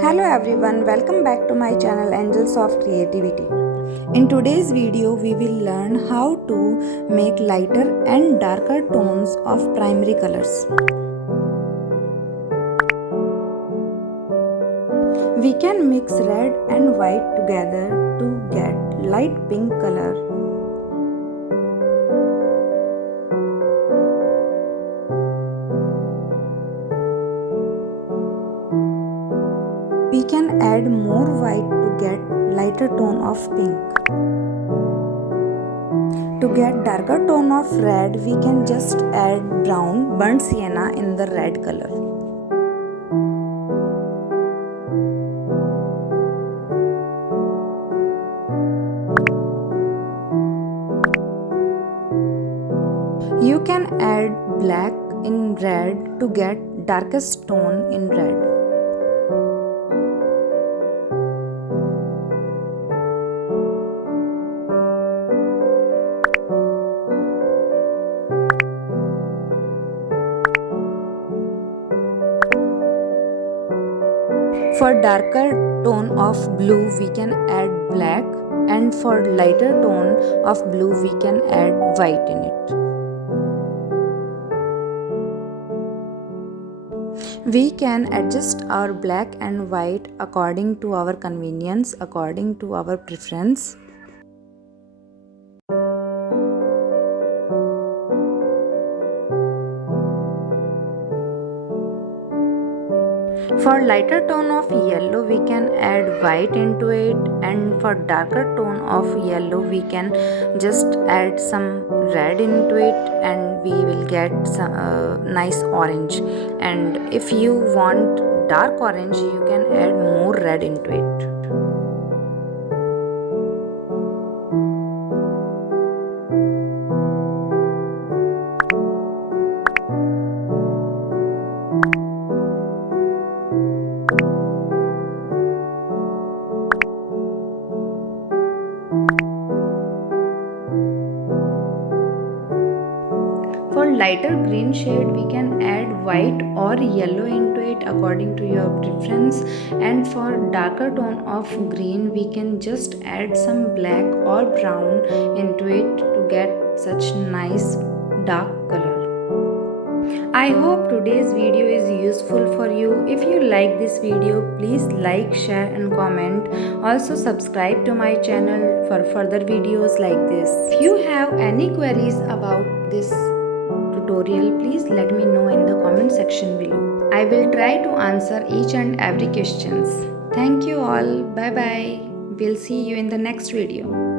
Hello everyone, welcome back to my channel Angels of Creativity. In today's video, we will learn how to make lighter and darker tones of primary colors. We can mix red and white together to get light pink color. We can add more white to get lighter tone of pink. To get darker tone of red, we can just add brown burnt sienna in the red color. You can add black in red to get darkest tone in red. For darker tone of blue we can add black, and for lighter tone of blue we can add white in it. We can adjust our black and white according to our convenience, according to our preference. For lighter tone of yellow we can add white into it, and for darker tone of yellow we can just add some red into it and we will get some nice orange. And if you want dark orange you can add more red into it. For lighter green shade we can add white or yellow into it according to your preference, and for darker tone of green we can just add some black or brown into it to get such nice dark color. I hope today's video is useful for you. If you like this video, please like, share and comment. Also subscribe to my channel for further videos like this. If you have any queries about this tutorial, please let me know in the comment section below. I will try to answer each and every questions. Thank you all. Bye bye. We'll see you in the next video.